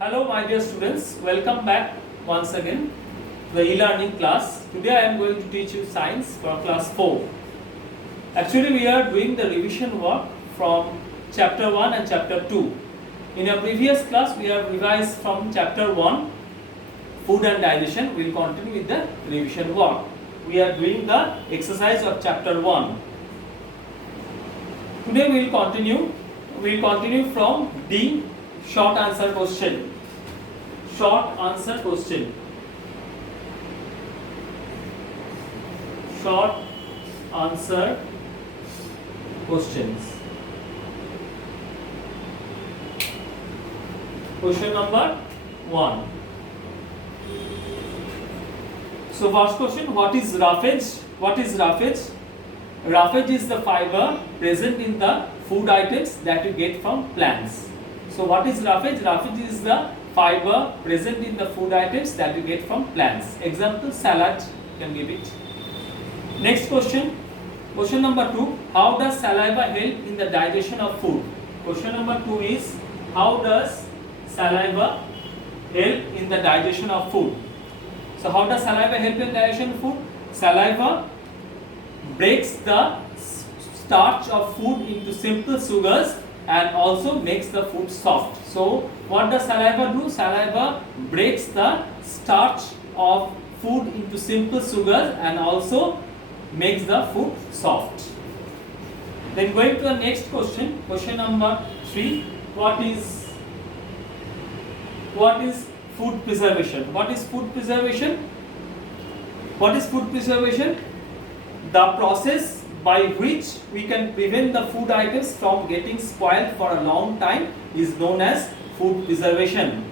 Hello my dear students, welcome back once again to the e-learning class. Today I am going to teach you science for class 4. Actually we are doing the revision work from chapter 1 and chapter 2. In our previous class we have revised from chapter 1 food and digestion. We will continue with the revision work. We are doing the exercise of chapter 1. Today we will continue from D, short answer question. Short answer question. Short answer questions. Question number 1. So first question, what is roughage? What is roughage? Roughage is the fiber present in the food items that you get from plants. So what is roughage? Roughage is the fiber present in the food items that you get from plants. Example, salad, you can give it. Next question. Question number 2. How does saliva help in the digestion of food? Question number 2 is, how does saliva help in the digestion of food? So how does saliva help in digestion of food? Saliva breaks the starch of food into simple sugars and also makes the food soft. So what does saliva do? Saliva breaks the starch of food into simple sugars and also makes the food soft. Then going to the next question, question number 3. What is food preservation? What is food preservation? What is food preservation? The process by which we can prevent the food items from getting spoiled for a long time is known as food preservation.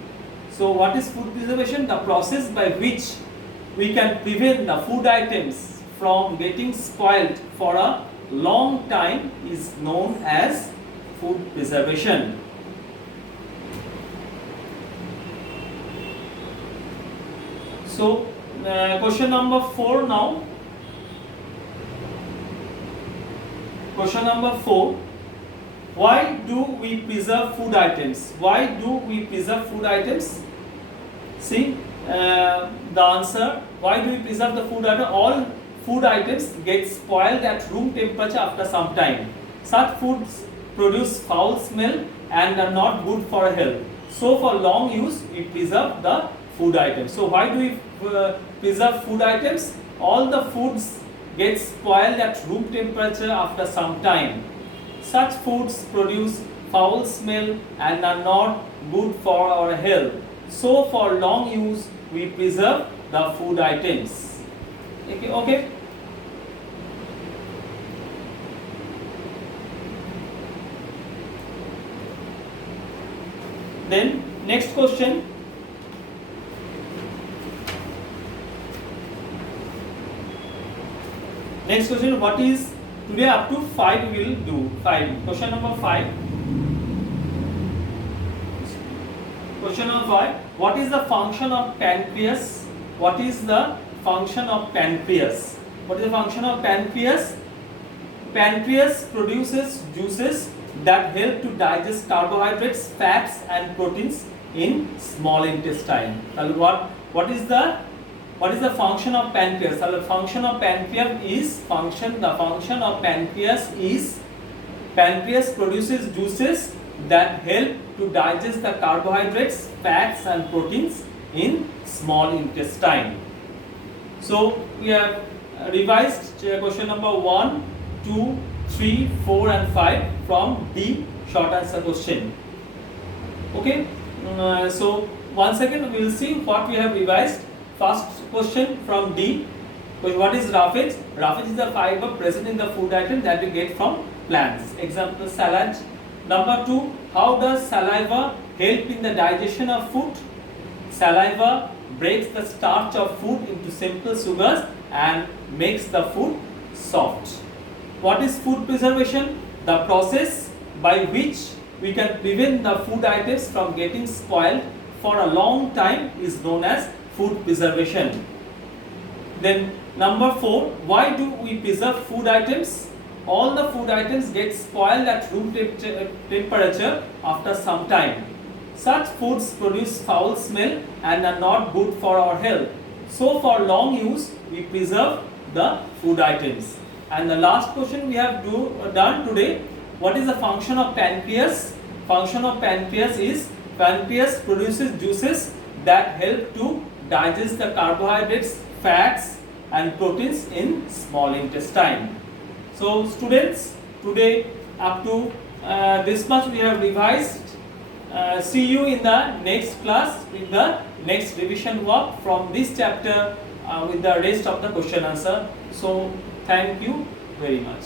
So what is food preservation? The process by which we can prevent the food items from getting spoiled for a long time is known as food preservation. So question number 4 now. Question number 4. Why do we preserve food items? Why do we preserve food items? See the answer. Why do we preserve the food item? All food items get spoiled at room temperature after some time. Such foods produce foul smell and are not good for health. So for long use, we preserve the food items. So why do we preserve food items? All the foods get spoiled at room temperature after some time. Such foods produce foul smell and are not good for our health. So for long use, we preserve the food items. Okay. Then next question. Next question, what is, today up to 5 we will do. 5. Question number 5. Question number 5. What is the function of pancreas? What is the function of pancreas? What is the function of pancreas? Pancreas produces juices that help to digest carbohydrates, fats and proteins in small intestine. What is the function of pancreas? The function of pancreas is pancreas produces juices that help to digest the carbohydrates, fats and proteins in small intestine. So we have revised question number 1, 2, 3, 4 and 5 from D, short answer question. Okay. So once again we will see what we have revised. First question from D. What is roughage? Roughage is the fiber present in the food item that we get from plants. Example, salad. Number 2. How does saliva help in the digestion of food? Saliva breaks the starch of food into simple sugars and makes the food soft. What is food preservation? The process by which we can prevent the food items from getting spoiled for a long time is known as food preservation. Then number 4, why do we preserve food items? all the food items get spoiled at room temperature after some time. Such foods produce foul smell and are not good for our health. So for long use, we preserve the food items. And the last question we have done today, what is the function of pancreas? Function of pancreas is, pancreas produces juices that help to digest the carbohydrates, fats and proteins in small intestine. So students, today up to this much we have revised. See you in the next class with the next revision work from this chapter with the rest of the question answer. So thank you very much.